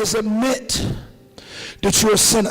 is admit that you're a sinner.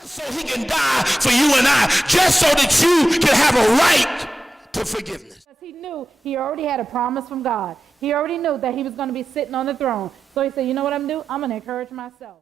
So he can die for you and I, just so that you can have a right to forgiveness. He knew he already had a promise from God. He already knew that he was going to be sitting on the throne. So he said, you know what I'm going to do? I'm going to encourage myself.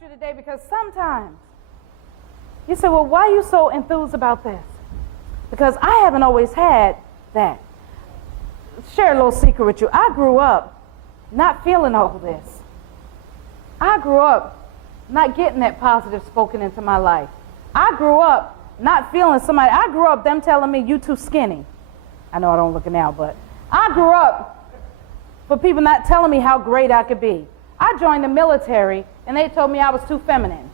You today because sometimes you say, well, why are you so enthused about this? Because I haven't always had that. Share a little secret with you. I grew up not feeling all this. I grew up not getting that positive spoken into my life. I grew up not feeling somebody. I grew up them telling me you too skinny. I know I don't look it now, but I grew up for people not telling me how great I could be. I joined the military and they told me I was too feminine.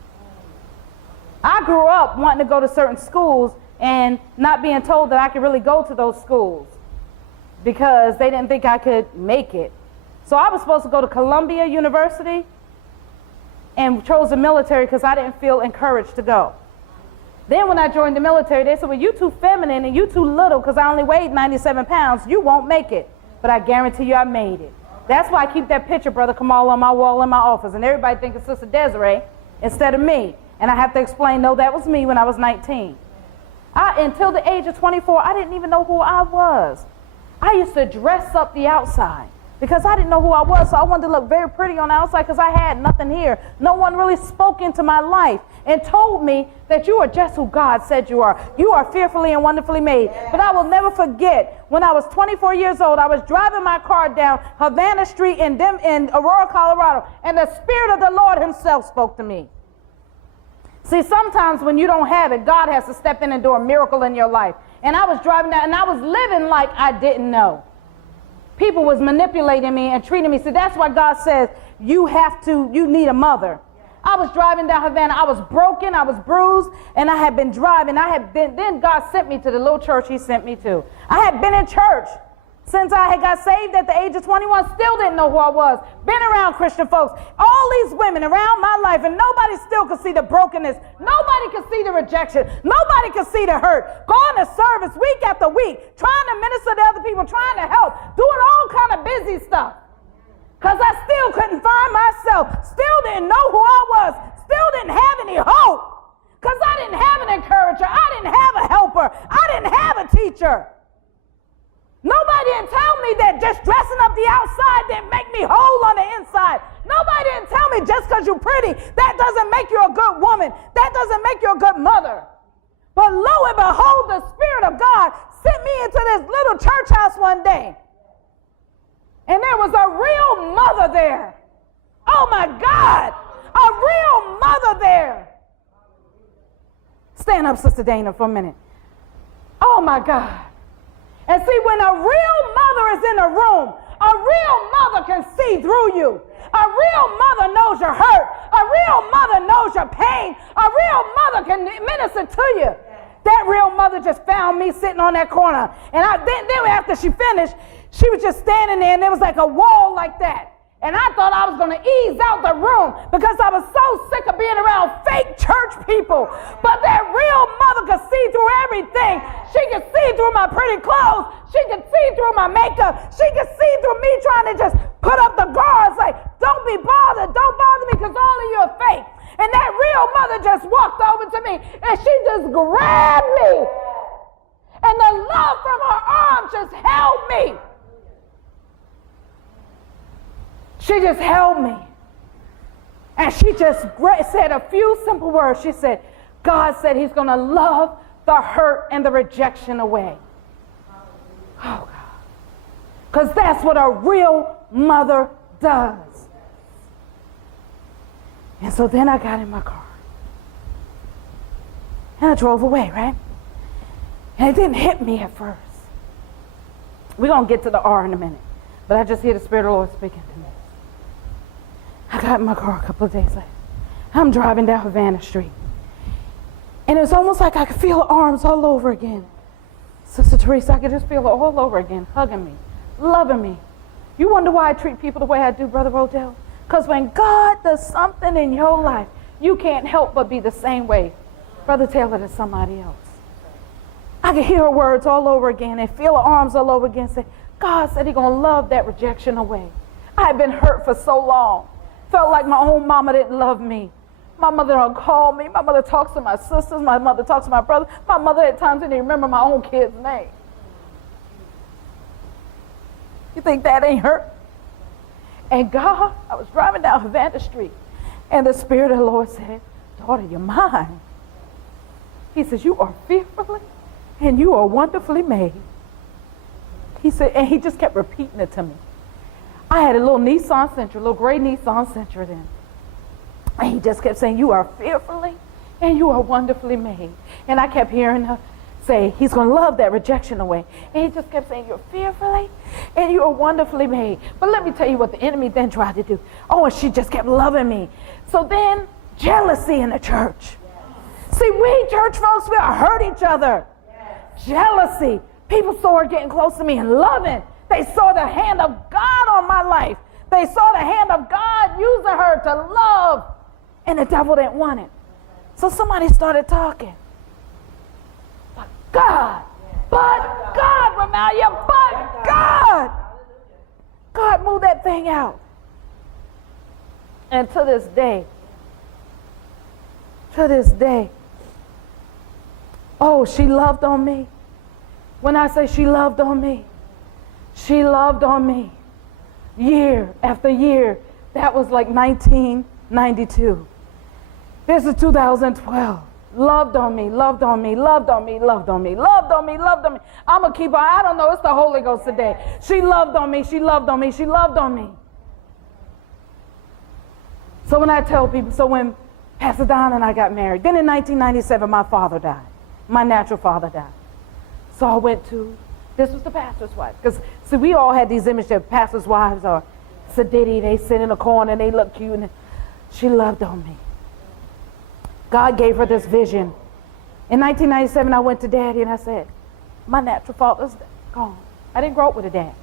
I grew up wanting to go to certain schools and not being told that I could really go to those schools because they didn't think I could make it. So I was supposed to go to Columbia University and chose the military because I didn't feel encouraged to go. Then when I joined the military, they said, well, you too feminine and you too little because I only weighed 97 pounds. You won't make it. But I guarantee you I made it. That's why I keep that picture, Brother Kamal, on my wall in my office. And everybody thinks it's Sister Desiree instead of me. And I have to explain, no, that was me when I was 19. Until the age of 24, I didn't even know who I was. I used to dress up the outside because I didn't know who I was. So I wanted to look very pretty on the outside because I had nothing here. No one really spoke into my life and told me that you are just who God said you are. You are fearfully and wonderfully made. But I will never forget, when I was 24 years old, I was driving my car down Havana Street in Aurora, Colorado, and the Spirit of the Lord himself spoke to me. See, sometimes when you don't have it, God has to step in and do a miracle in your life. And I was driving down, and I was living like I didn't know. People was manipulating me and treating me. See, that's why God says you need a mother. I was driving down Havana. I was broken. I was bruised. And I had been driving. Then God sent me to the little church he sent me to. I had been in church since I had got saved at the age of 21. Still didn't know who I was. Been around Christian folks. All these women around my life. And nobody still could see the brokenness. Nobody could see the rejection. Nobody could see the hurt. Going to service week after week. Trying to minister to other people. Trying to help. Doing all kind of busy stuff. Because I still couldn't find myself. Still didn't know who I was. Still didn't have any hope. Because I didn't have an encourager. I didn't have a helper. I didn't have a teacher. Nobody didn't tell me that just dressing up the outside didn't make me whole on the inside. Nobody didn't tell me just because you're pretty, that doesn't make you a good woman. That doesn't make you a good mother. But lo and behold, the Spirit of God sent me into this little church house one day. And there was a real mother there. Oh my God, a real mother there. Stand up, Sister Dana, for a minute. Oh my God. And see, when a real mother is in a room, a real mother can see through you. A real mother knows your hurt. A real mother knows your pain. A real mother can minister to you. That real mother just found me sitting on that corner. And then after she finished, she was just standing there, and there was like a wall like that. And I thought I was going to ease out the room because I was so sick of being around fake church people. But that real mother could see through everything. She could see through my pretty clothes. She could see through my makeup. She could see through me trying to just put up the guards like, don't be bothered. Don't bother me because all of you are fake. And that real mother just walked over to me and she just grabbed me. And the love from her arms just held me. She just held me. And she just said a few simple words. She said, God said he's going to love the hurt and the rejection away. Oh, God. Because that's what a real mother does. And so then I got in my car. And I drove away, right? And it didn't hit me at first. We're going to get to the R in a minute. But I just hear the Spirit of the Lord speaking to me. I got in my car a couple of days later. I'm driving down Havana Street. And it's almost like I could feel her arms all over again. Sister Teresa, I could just feel her all over again, hugging me, loving me. You wonder why I treat people the way I do, Brother Rodell? Because when God does something in your life, you can't help but be the same way Brother Taylor to somebody else. I can hear her words all over again and feel her arms all over again, say, God said He's going to love that rejection away. I had been hurt for so long. Felt like my own mama didn't love me. My mother don't call me. My mother talks to my sisters. My mother talks to my brother. My mother at times didn't even remember my own kid's name. You think that ain't hurt? And God, I was driving down Havana Street, and the Spirit of the Lord said, daughter, you're mine. He says, you are fearfully and you are wonderfully made. He said, and he just kept repeating it to me. I had a little Nissan Sentra, a little gray Nissan Sentra then. And he just kept saying, you are fearfully and you are wonderfully made. And I kept hearing her say, He's going to love that rejection away. And he just kept saying, you're fearfully and you are wonderfully made. But let me tell you what the enemy then tried to do. Oh, and she just kept loving me. So then, jealousy in the church. See, we church folks, we all hurt each other. Jealousy. People saw her getting close to me and loving. They saw the hand of God on my life. They saw the hand of God using her to love. And the devil didn't want it. So somebody started talking. But God, Ramalia, but God. God moved that thing out. And to this day, oh, she loved on me. When I say she loved on me year after year. That was like 1992. This is 2012. Loved on me. I'm going to keep on. I don't know. It's the Holy Ghost today. She loved on me. So when I tell people, so when Pastor Don and I got married, then in 1997, my father died. My natural father died. So I went to, this was the pastor's wife. Because, see, we all had these images that pastors' wives are sedity. They sit in a corner and they look cute. And she loved on me. God gave her this vision. In 1997, I went to Daddy and I said, my natural father's gone. I didn't grow up with a dad.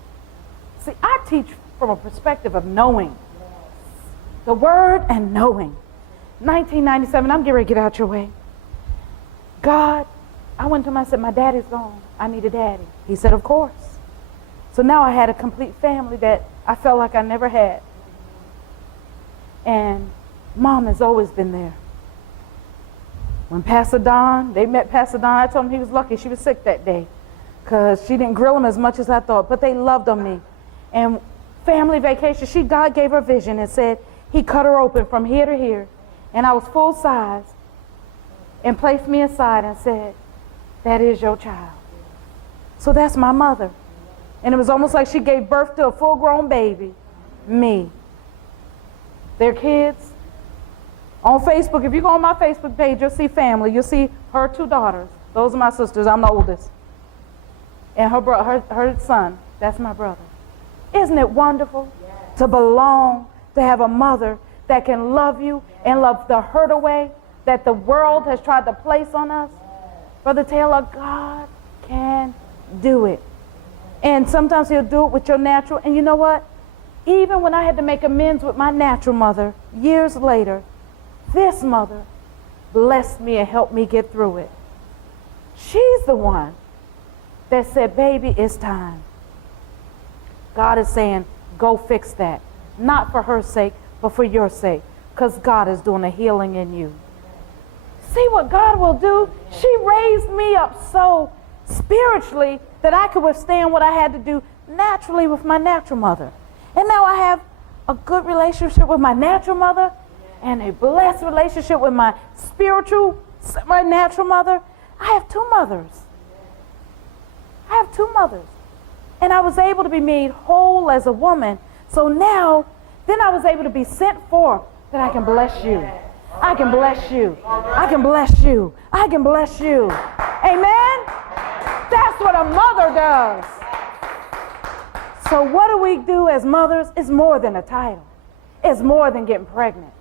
See, I teach from a perspective of knowing. The word and knowing. 1997, I'm getting ready to get out your way. God, I went to him, I said, my daddy's gone. I need a daddy. He said, of course. So now I had a complete family that I felt like I never had. And Mom has always been there. When Pastor Don, they met Pastor Don, I told him he was lucky. She was sick that day because she didn't grill him as much as I thought, but they loved on me. And family vacation, God gave her vision and said He cut her open from here to here. And I was full size and placed me aside and said, that is your child. So that's my mother. And it was almost like she gave birth to a full-grown baby, me. Their kids. On Facebook, if you go on my Facebook page, you'll see family. You'll see her 2 daughters. Those are my sisters. I'm the oldest. And her son, that's my brother. Isn't it wonderful to belong, to have a mother that can love you and love the hurt away that the world has tried to place on us? Brother Taylor, God can do it. And sometimes He'll do it with your natural. And you know what? Even when I had to make amends with my natural mother years later, this mother blessed me and helped me get through it. She's the one that said, baby, it's time. God is saying, go fix that. Not for her sake, but for your sake. Because God is doing a healing in you. See what God will do? She raised me up so spiritually that I could withstand what I had to do naturally with my natural mother. And now I have a good relationship with my natural mother and a blessed relationship with my natural mother. I have 2 mothers. And I was able to be made whole as a woman. So now, then I was able to be sent forth that I can bless you. I can bless you. I can bless you. I can bless you. Amen? That's what a mother does. So what do we do as mothers? It's more than a title. It's more than getting pregnant.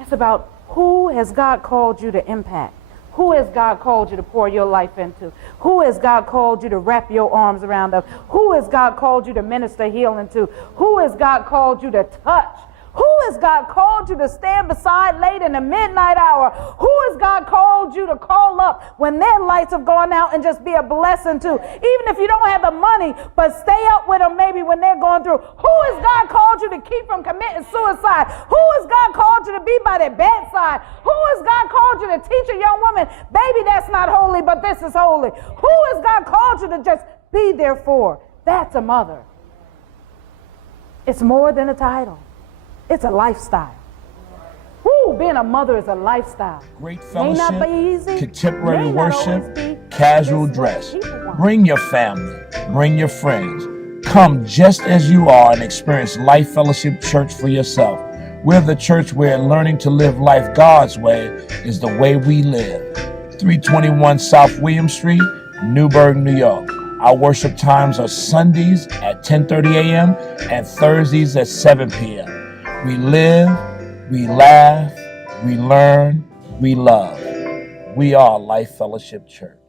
It's about who has God called you to impact? Who has God called you to pour your life into? Who has God called you to wrap your arms around of? Who has God called you to minister healing to? Who has God called you to touch? Who has God called you to stand beside late in the midnight hour? Who has God called you to call up when their lights have gone out and just be a blessing to? Even if you don't have the money, but stay up with them maybe when they're going through. Who has God called you to keep from committing suicide? Who has God called you to be by their bedside? Who has God called you to teach a young woman, baby, that's not holy, but this is holy? Who has God called you to just be there for? That's a mother. It's more than a title. It's a lifestyle. Woo, being a mother is a lifestyle. Great May not fellowship, be easy. contemporary May not always worship, be casual just what dress. people want. Bring your family, bring your friends. Come just as you are and experience Life Fellowship Church for yourself. We're the church where learning to live life God's way is the way we live. 321 South William Street, Newburgh, New York. Our worship times are Sundays at 10:30 a.m. and Thursdays at 7 p.m. We live, we laugh, we learn, we love. We are Life Fellowship Church.